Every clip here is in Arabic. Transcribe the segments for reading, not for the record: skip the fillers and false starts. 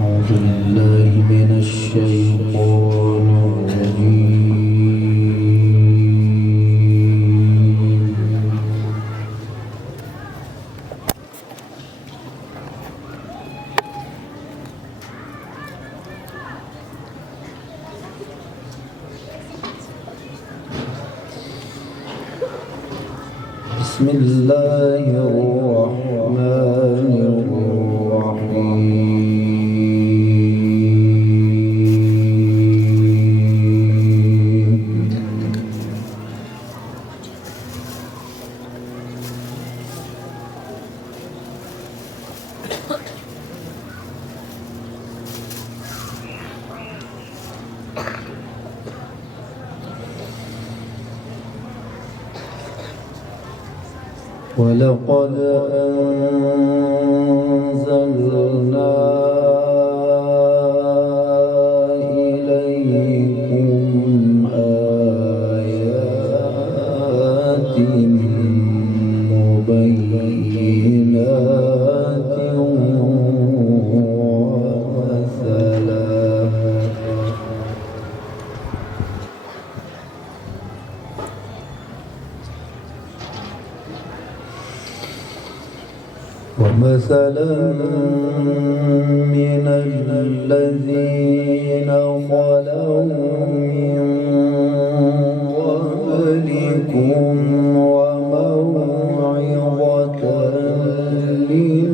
أعوذ بالله من الشيطان الرجيم. بسم الله الرحمن الرحيم. ولقد أنزلنا إليكم آيات مبينات ومثلا من الذين خلوا من قبلكم وموعظة للمتقين.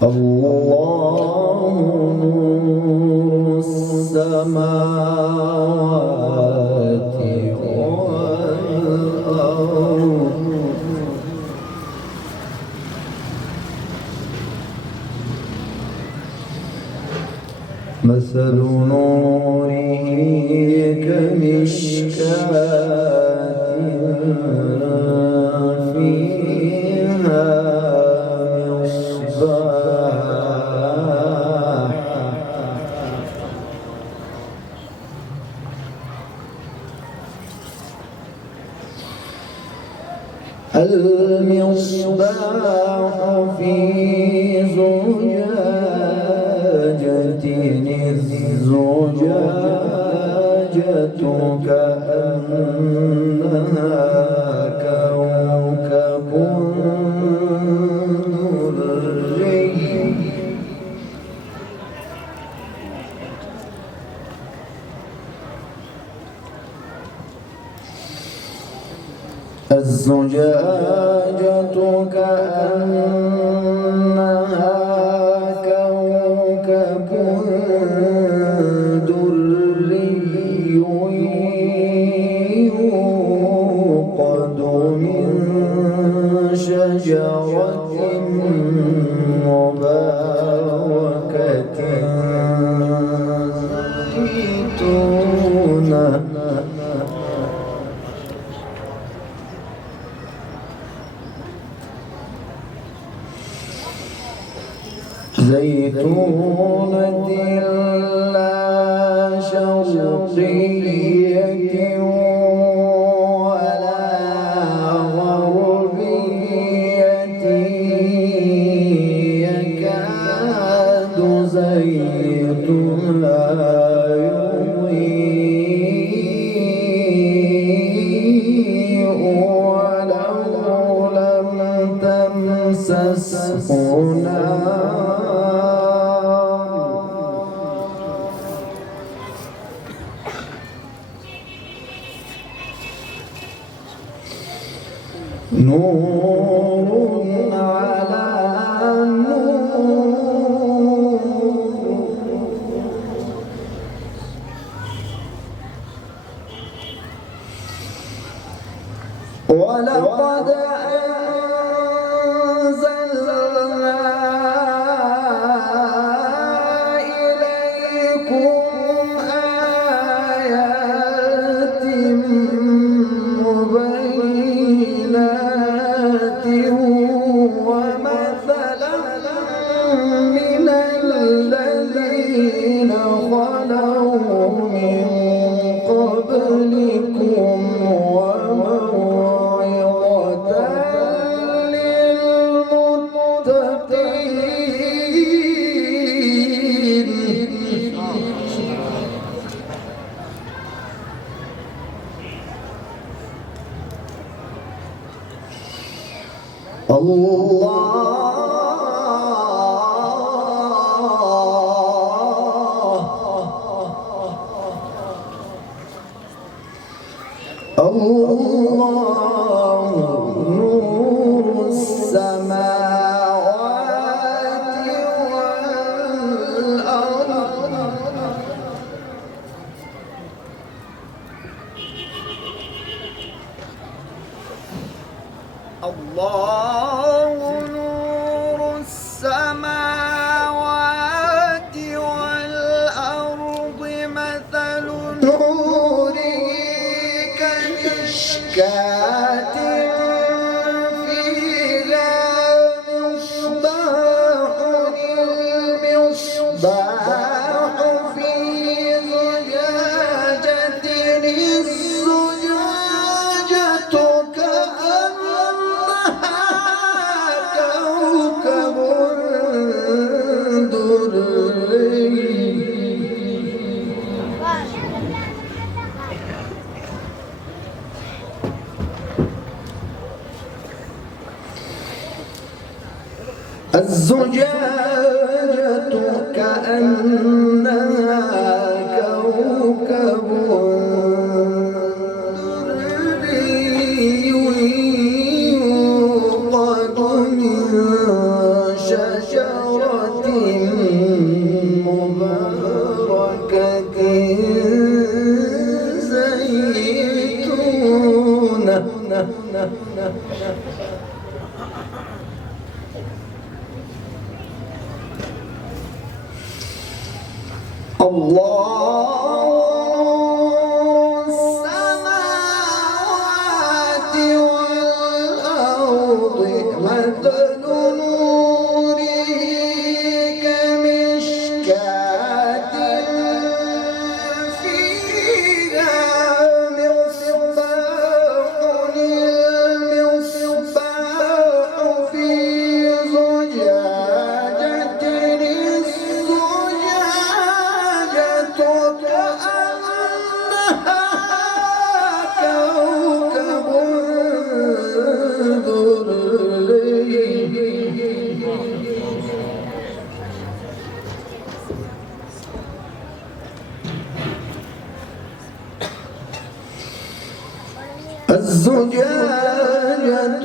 الله نور السماوات والأرض. مثل نوره كمشكاة فيها مصباح المصباح في زجاجة الزجاجة كأنها كوكب دري الزجاجة كأنها كوكب دري يوقد من شجرة مباركة زيتونة لا شرقية ولا غربية يكاد زيتها يضيء ولو لم تمسسه نور على نور ولقد أنزلنا إليكم الله نور السماوات والأرض الله نور السماوات والأرض مثل نوره كمشكاة فيها مصباح المصباح في زجاجة الزجاجة كأنها كوكب دري الزجاجة كأنها كوكب دري يوقد من شجرة مباركة زيتونة الله السماوات والأرض مثل نوره كمشكاة فيها مصباح المصباح في زجاجة كأنها كوكب دري الزجاجة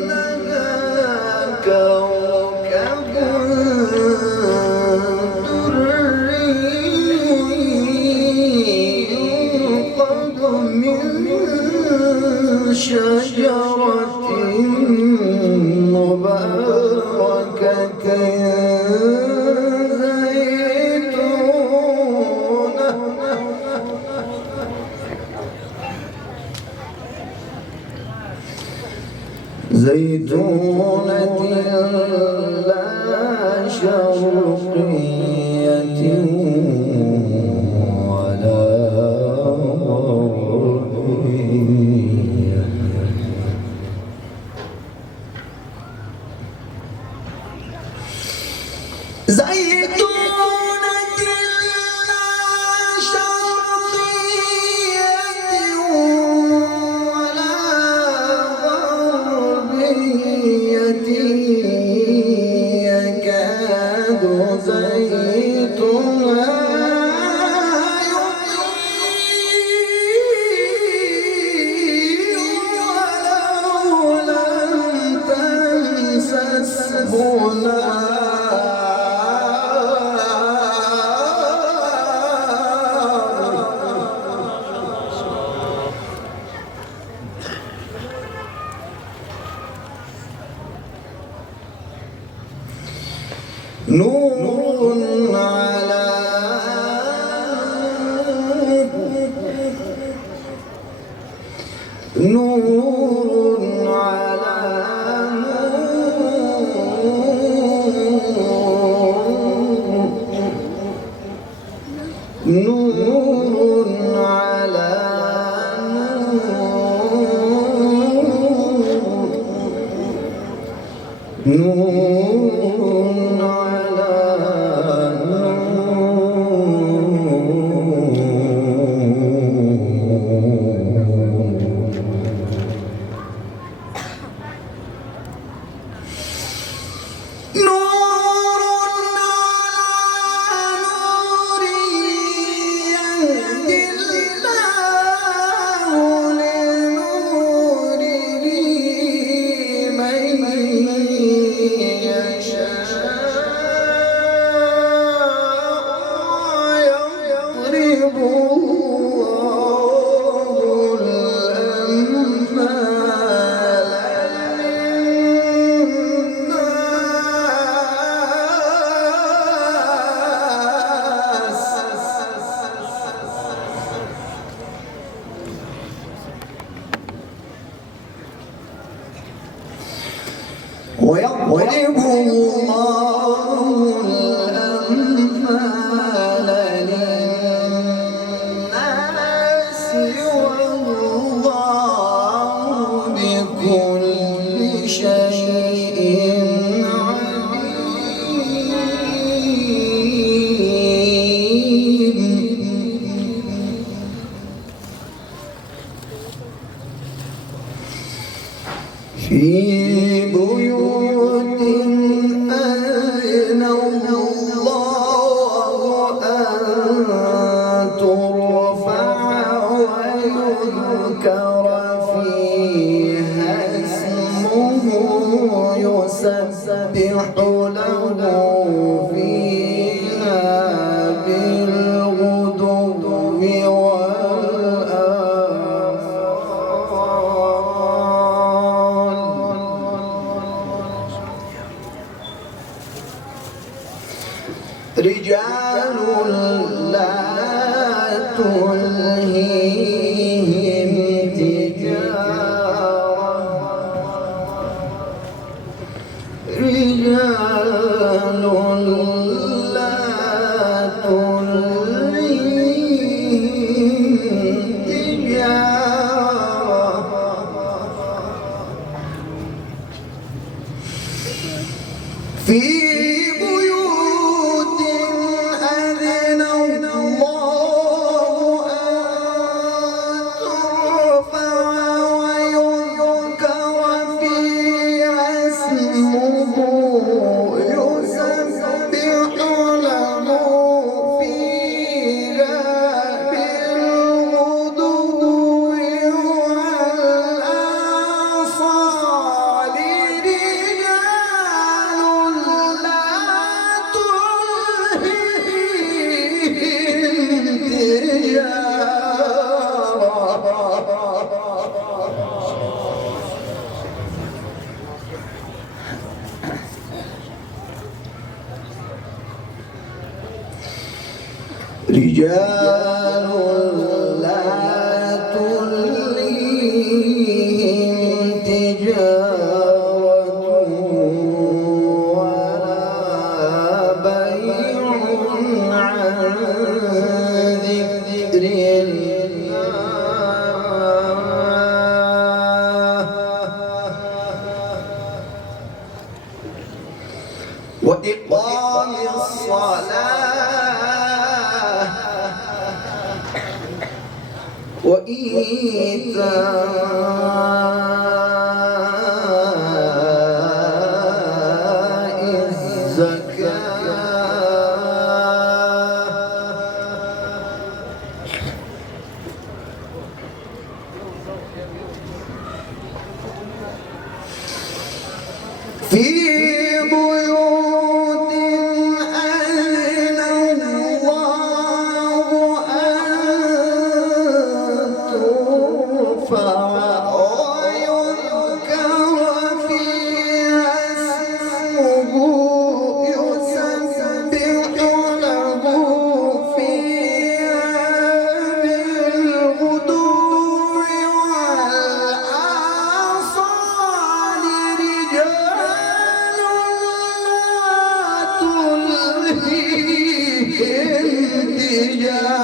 كأنها كوكب يوقد من شجرة مباركة زيتونة لا شرقية ولا غربية زيتونة لا شرقية ولا غربية يكاد زيتها يضيء ولو لم تمسسه نور على نور على نور على نور على نور ويضرب الله الأمثال للناس والله بكل شيء في بيوت أذن الله أن ترفع ويذكر فيها اسمه يسبح له فيها بالغدو رجال لا تلهيهم تجارة رجال لا تلهيهم تجارة في رجال لا تلهيهم تجارة ولا بيع عن ذكر الله وإقام الصلاة وإيتاء الزكاة في بيوت أذن الله أن ترفع ويذكر فيها اسمه يسبح له فيها بالغدو والآصال رجال تلهيهم تجارة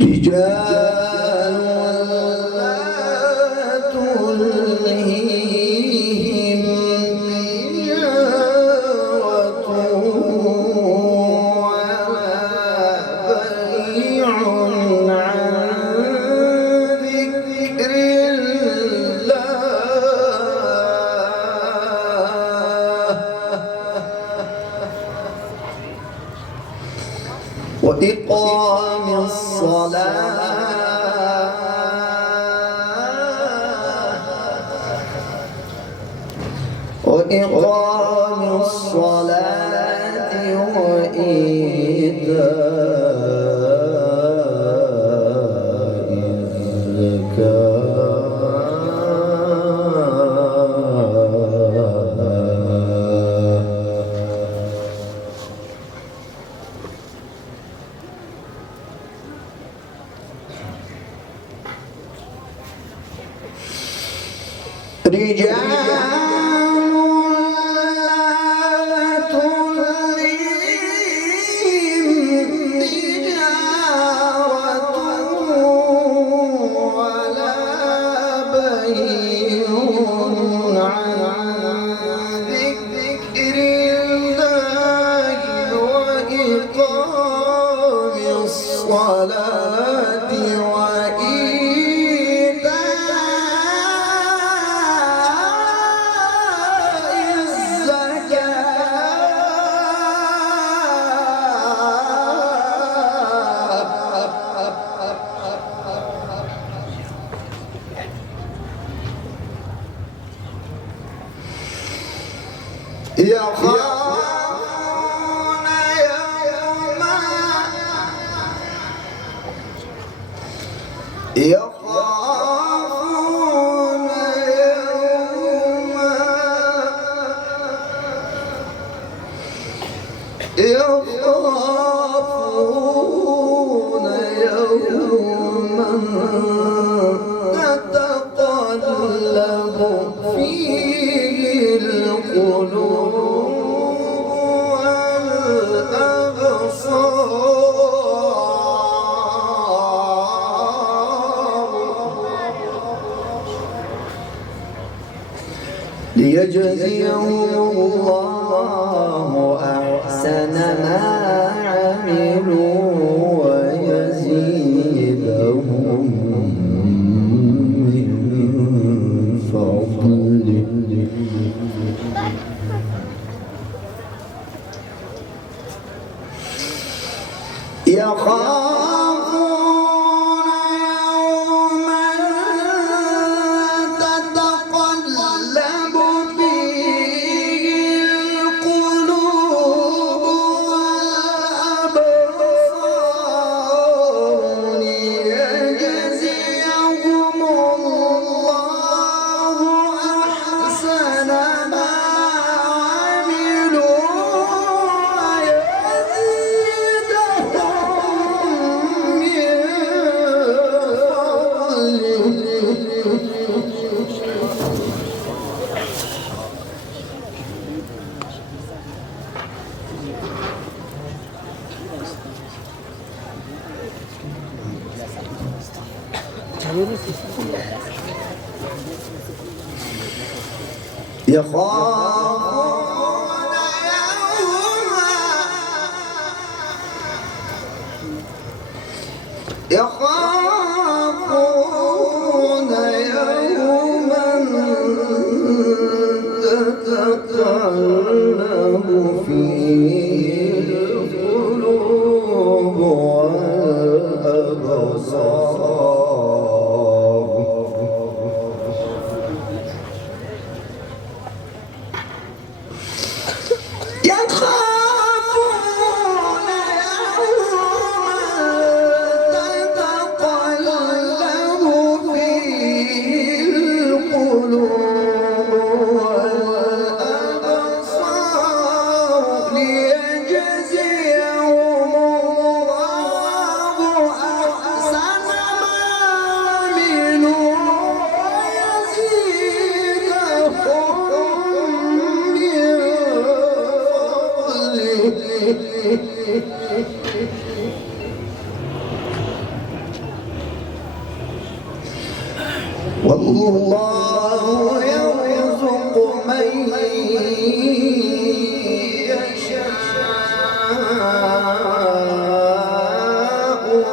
رجال لا تلهيهم تجارة ولا بيع عن ذكر الله وإقام الصلاة وإيتاء الزكاة يخافون يوما تتقلب فيه القلوب ليجزيهم الله أحسن ما عملوا ويزيدهم من فضله يخافون يوما تتقلب فيه القلوب والأبصار ليجزيهم الله أحسن ما عملوا يخافون يوما تتقلب فيه القلوب والأبصار والله يرزق من يشاء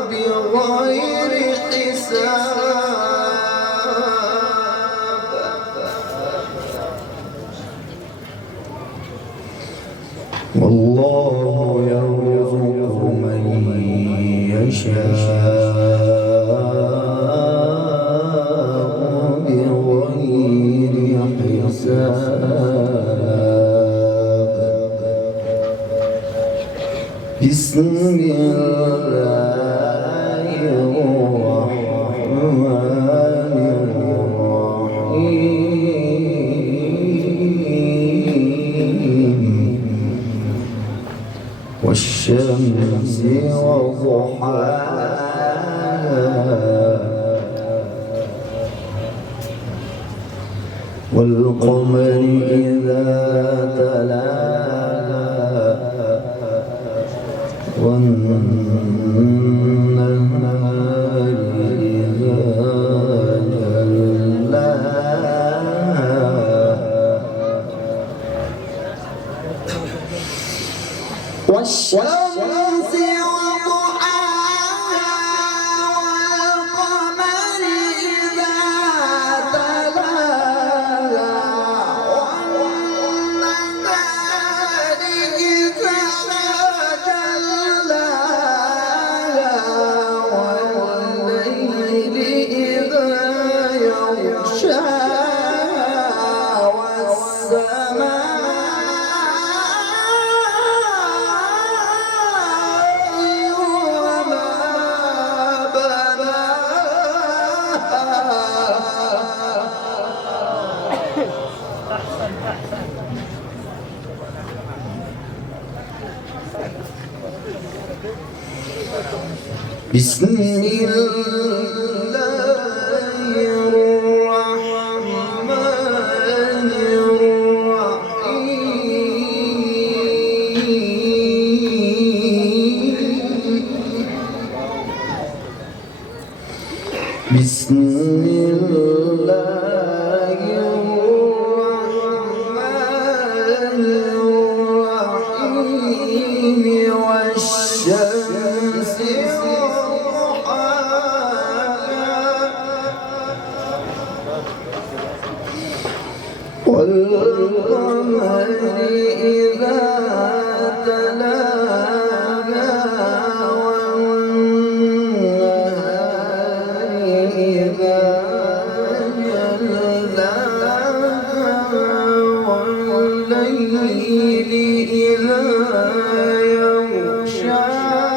بغير حساب والله يرزق من يشاء بسم الله الرحمن الرحيم والشمس وضحاها والقمر إذا تلاها والنهار إذا جلاها والشمس وضحاها والقمر إذا تلاها والنهار إذا جلاها والليل إذا يغشاها والسماء بسم الله الرحمن الرحيم بسم الله الرحمن الرحيم والشمس والقمر إذا تلاها والنهار إذا جلاها والليل إذا يغشاها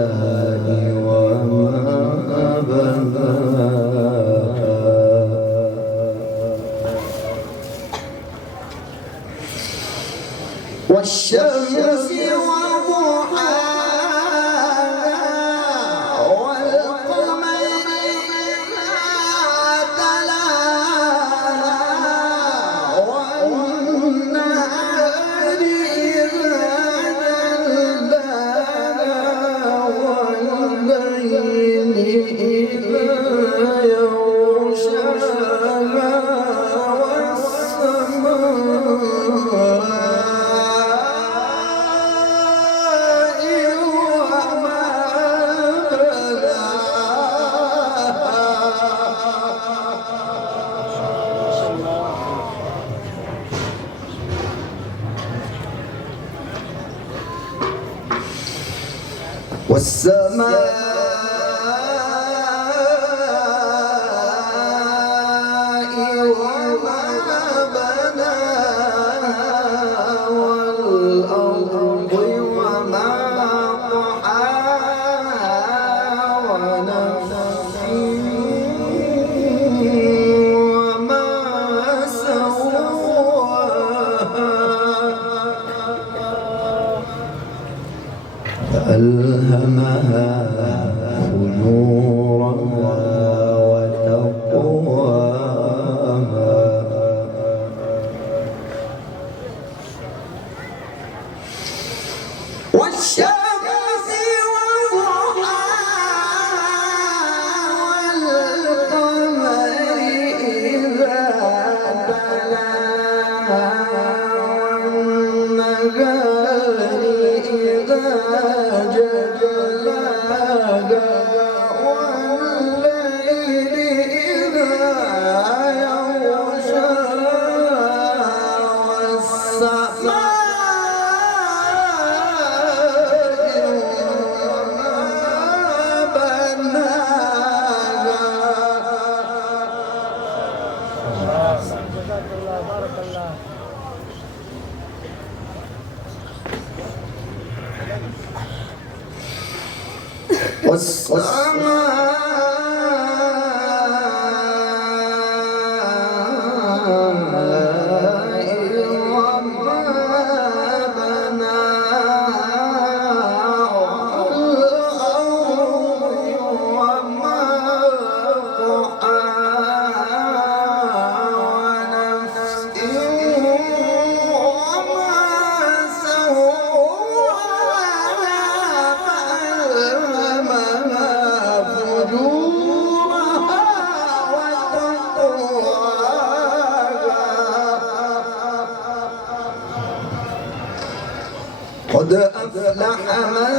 والسماء وما بناها والشمس وضحاها والقمر إذا تلاها والنهار إذا جلاها والليل إذا يغشاها والسماء وما بناها والأرض وما طحاها ونفس وما سواها فألهمها فجورها وتقواها والشمس وضحاها والقمر إذا تلاها والنهار إذا جلاها والليل إذا يغشاها والسماء وما بناها بارك الله. قد أفلح من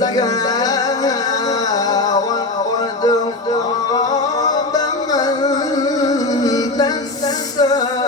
زكاها وقد خاب من دساها